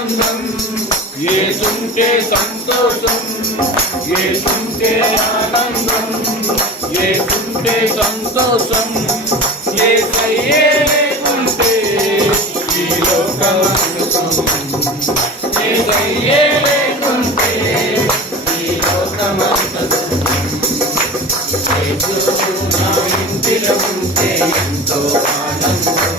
ఆనందం, యేసుంటే సంతోషం, యేసుంటే ఆనందం, యేసుంటే సంతోషం. యేసయ్యే లేకుంటే ఈ లోకమంతం, యేసయ్యే లేకుంటే ఈ లోకమంతం. యేసు నా ఇంటిలో ఉంటే ఎంతో ఆనందం,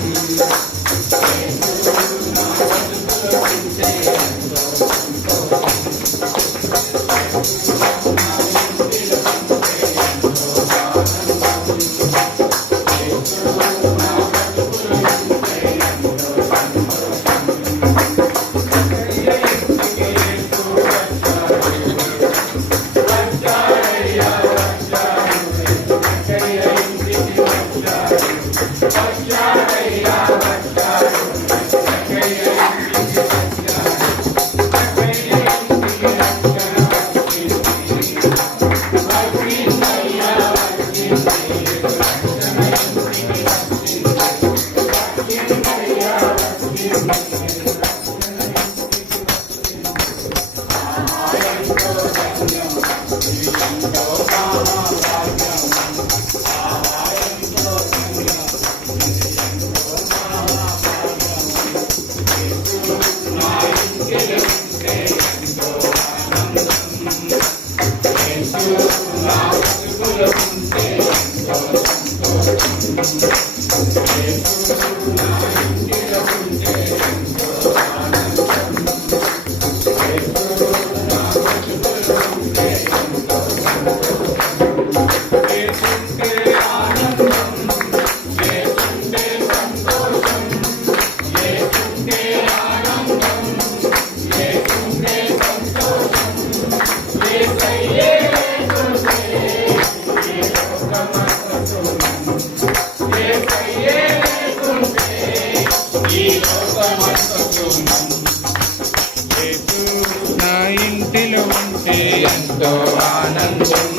నా ఇంటిలో ఉంటే ఎంతో ఆనందం,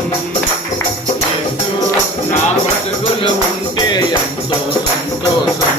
యేసు నా బ్రతుకులో ఉంటే ఎంతో సంతోషం.